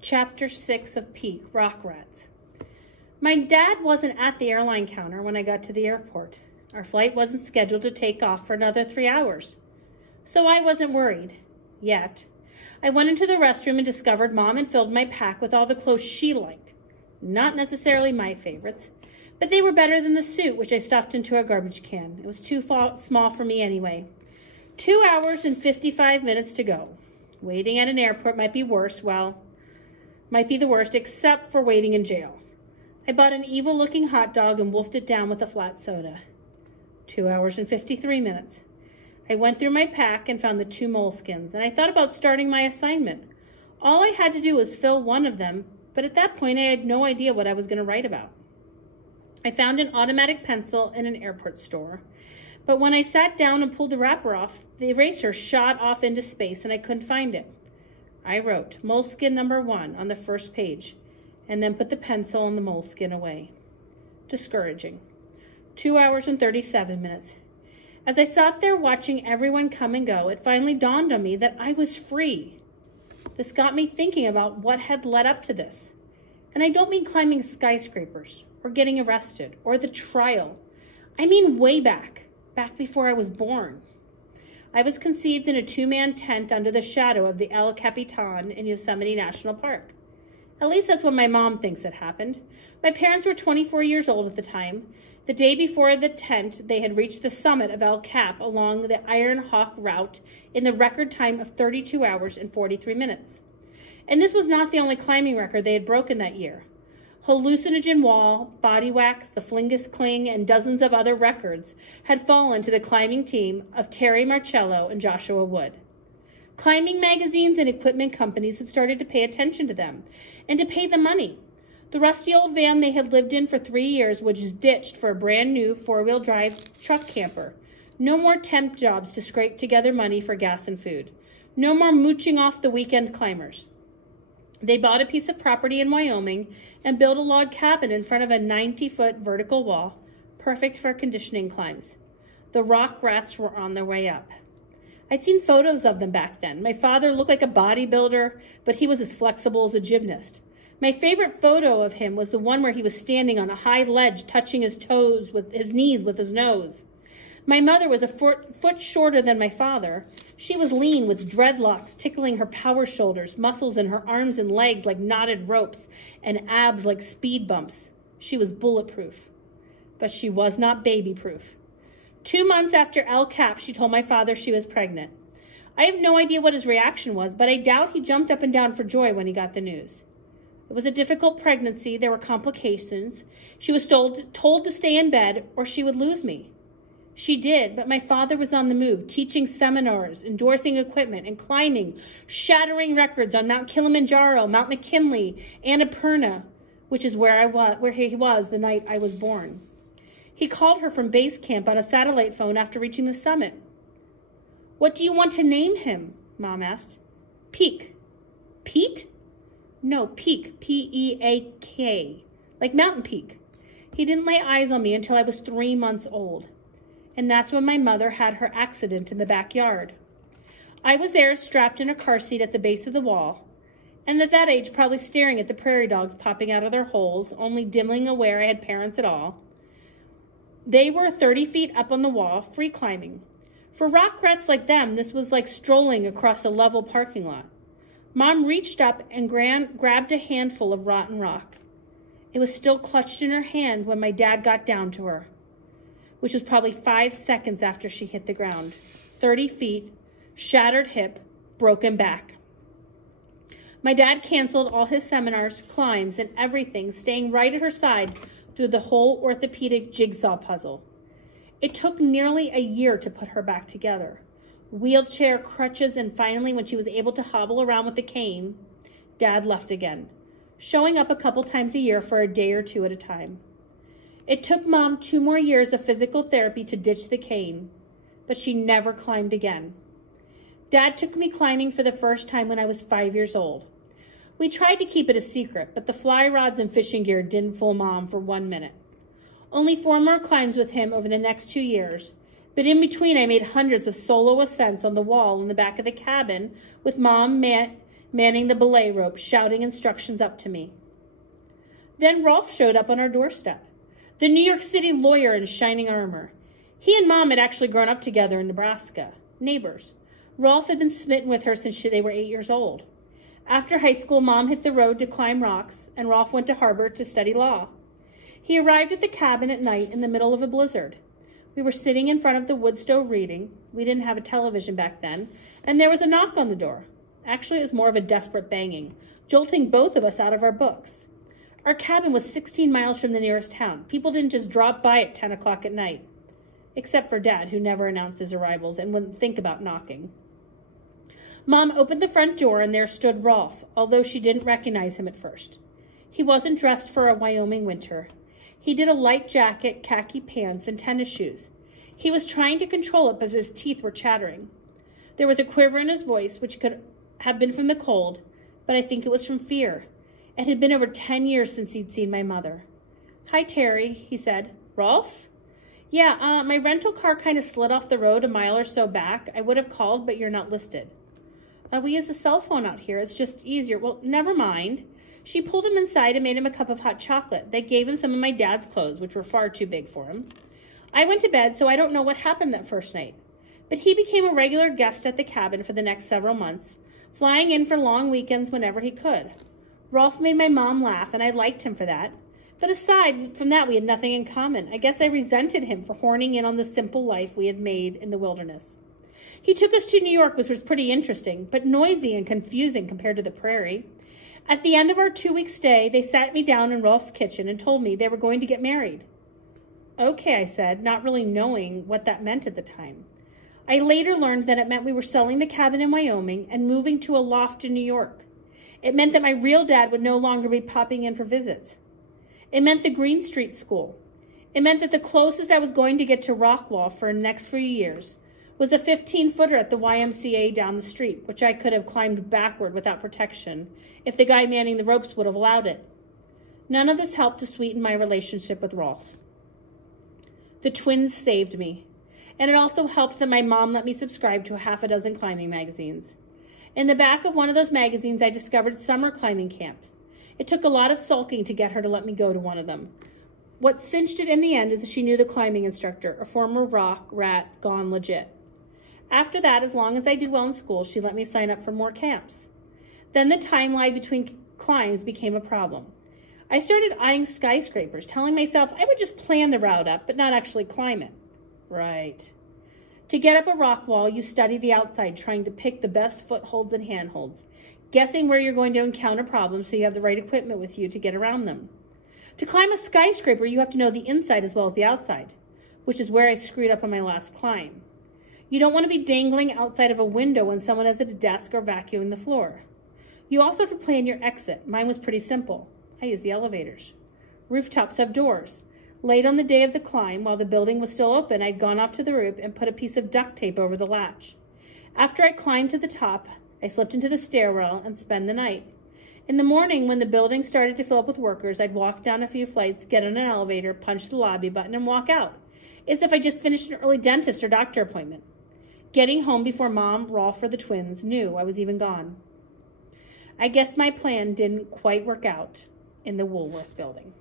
Chapter 6 of Peak, Rock Rats. My dad wasn't at the airline counter when I got to the airport. Our flight wasn't scheduled to take off for another 3 hours. So I wasn't worried. Yet. I went into the restroom and discovered Mom had filled my pack with all the clothes she liked. Not necessarily my favorites, but they were better than the suit, which I stuffed into a garbage can. It was too small for me anyway. 2 hours and 55 minutes to go. Waiting at an airport might be worse, might be the worst, except for waiting in jail. I bought an evil-looking hot dog and wolfed it down with a flat soda. 2 hours and 53 minutes. I went through my pack and found the 2 moleskins, and I thought about starting my assignment. All I had to do was fill one of them, but at that point I had no idea what I was going to write about. I found an automatic pencil in an airport store, but when I sat down and pulled the wrapper off, the eraser shot off into space and I couldn't find it. I wrote moleskin number 1 on the first page and then put the pencil and the moleskin away. Discouraging. 2 hours and 37 minutes. As I sat there watching everyone come and go, it finally dawned on me that I was free. This got me thinking about what had led up to this. And I don't mean climbing skyscrapers or getting arrested or the trial. I mean way back before I was born. I was conceived in a 2-man tent under the shadow of the El Capitan in Yosemite National Park. At least that's what my mom thinks had happened. My parents were 24 years old at the time. The day before the tent, they had reached the summit of El Cap along the Iron Hawk route in the record time of 32 hours and 43 minutes. And this was not the only climbing record they had broken that year. Hallucinogen Wall, Body Wax, the Flingus Cling, and dozens of other records had fallen to the climbing team of Terry Marcello and Joshua Wood. Climbing magazines and equipment companies had started to pay attention to them and to pay the money. The rusty old van they had lived in for 3 years was ditched for a brand new 4-wheel drive truck camper. No more temp jobs to scrape together money for gas and food. No more mooching off the weekend climbers. They bought a piece of property in Wyoming and built a log cabin in front of a 90-foot vertical wall, perfect for conditioning climbs. The Rock Rats were on their way up. I'd seen photos of them back then. My father looked like a bodybuilder, but he was as flexible as a gymnast. My favorite photo of him was the one where he was standing on a high ledge, touching his toes with his knees with his nose. My mother was a foot shorter than my father. She was lean with dreadlocks tickling her power shoulders, muscles in her arms and legs like knotted ropes, and abs like speed bumps. She was bulletproof, but she was not baby-proof. 2 months after El Cap, she told my father she was pregnant. I have no idea what his reaction was, but I doubt he jumped up and down for joy when he got the news. It was a difficult pregnancy. There were complications. She was told to stay in bed or she would lose me. She did, but my father was on the move, teaching seminars, endorsing equipment, and climbing, shattering records on Mount Kilimanjaro, Mount McKinley, Annapurna, which is where he was the night I was born. He called her from base camp on a satellite phone after reaching the summit. "What do you want to name him?" Mom asked. "Peak." "Pete?" "No, Peak, P-E-A-K, like Mountain Peak." He didn't lay eyes on me until I was 3 months old. And that's when my mother had her accident in the backyard. I was there strapped in a car seat at the base of the wall, and at that age probably staring at the prairie dogs popping out of their holes, only dimly aware I had parents at all. They were 30 feet up on the wall, free climbing. For rock rats like them, this was like strolling across a level parking lot. Mom reached up and grabbed a handful of rotten rock. It was still clutched in her hand when my dad got down to her, which was probably 5 seconds after she hit the ground. 30 feet, shattered hip, broken back. My dad canceled all his seminars, climbs, and everything, staying right at her side through the whole orthopedic jigsaw puzzle. It took nearly a year to put her back together. Wheelchair, crutches, and finally, when she was able to hobble around with the cane, Dad left again, showing up a couple times a year for a day or 2 at a time. It took Mom 2 more years of physical therapy to ditch the cane, but she never climbed again. Dad took me climbing for the first time when I was 5 years old. We tried to keep it a secret, but the fly rods and fishing gear didn't fool Mom for 1 minute. Only 4 more climbs with him over the next 2 years, but in between I made hundreds of solo ascents on the wall in the back of the cabin with Mom, manning the belay rope, shouting instructions up to me. Then Rolf showed up on our doorstep, the New York City lawyer in shining armor. He and Mom had actually grown up together in Nebraska, neighbors. Rolf had been smitten with her since they were 8 years old. After high school, Mom hit the road to climb rocks, and Rolf went to Harvard to study law. He arrived at the cabin at night in the middle of a blizzard. We were sitting in front of the wood stove reading. We didn't have a television back then, and there was a knock on the door. Actually, it was more of a desperate banging, jolting both of us out of our books. Our cabin was 16 miles from the nearest town. People didn't just drop by at 10 o'clock at night, except for Dad, who never announced his arrivals and wouldn't think about knocking. Mom opened the front door, and there stood Rolf, although she didn't recognize him at first. He wasn't dressed for a Wyoming winter. He did a light jacket, khaki pants, and tennis shoes. He was trying to control it, but his teeth were chattering. There was a quiver in his voice, which could have been from the cold, but I think it was from fear. It had been over 10 years since he'd seen my mother. "Hi, Terry," he said. "Rolf?" "Yeah, my rental car kind of slid off the road a mile or so back. I would have called, but you're not listed." "We use a cell phone out here. It's just easier." "Well, never mind." She pulled him inside and made him a cup of hot chocolate. They gave him some of my dad's clothes, which were far too big for him. I went to bed, so I don't know what happened that first night. But he became a regular guest at the cabin for the next several months, flying in for long weekends whenever he could. Rolf made my mom laugh, and I liked him for that. But aside from that, we had nothing in common. I guess I resented him for horning in on the simple life we had made in the wilderness. He took us to New York, which was pretty interesting, but noisy and confusing compared to the prairie. At the end of our 2-week stay, they sat me down in Rolf's kitchen and told me they were going to get married. "Okay," I said, not really knowing what that meant at the time. I later learned that it meant we were selling the cabin in Wyoming and moving to a loft in New York. It meant that my real dad would no longer be popping in for visits. It meant the Green Street School. It meant that the closest I was going to get to Rockwall for the next few years was a 15-footer at the YMCA down the street, which I could have climbed backward without protection if the guy manning the ropes would have allowed it. None of this helped to sweeten my relationship with Rolf. The twins saved me, and it also helped that my mom let me subscribe to a half a dozen climbing magazines. In the back of one of those magazines, I discovered summer climbing camps. It took a lot of sulking to get her to let me go to one of them. What cinched it in the end is that she knew the climbing instructor, a former rock rat gone legit. After that, as long as I did well in school, she let me sign up for more camps. Then the timeline between climbs became a problem. I started eyeing skyscrapers, telling myself I would just plan the route up, but not actually climb it. Right. To get up a rock wall, you study the outside, trying to pick the best footholds and handholds, guessing where you're going to encounter problems so you have the right equipment with you to get around them. To climb a skyscraper, you have to know the inside as well as the outside, which is where I screwed up on my last climb. You don't want to be dangling outside of a window when someone is at a desk or vacuuming the floor. You also have to plan your exit. Mine was pretty simple. I used the elevators. Rooftops have doors. Late on the day of the climb, while the building was still open, I'd gone off to the roof and put a piece of duct tape over the latch. After I climbed to the top, I slipped into the stairwell and spent the night. In the morning, when the building started to fill up with workers, I'd walk down a few flights, get on an elevator, punch the lobby button, and walk out, as if I just finished an early dentist or doctor appointment. Getting home before Mom, Rolf, or the twins knew I was even gone. I guess my plan didn't quite work out in the Woolworth building.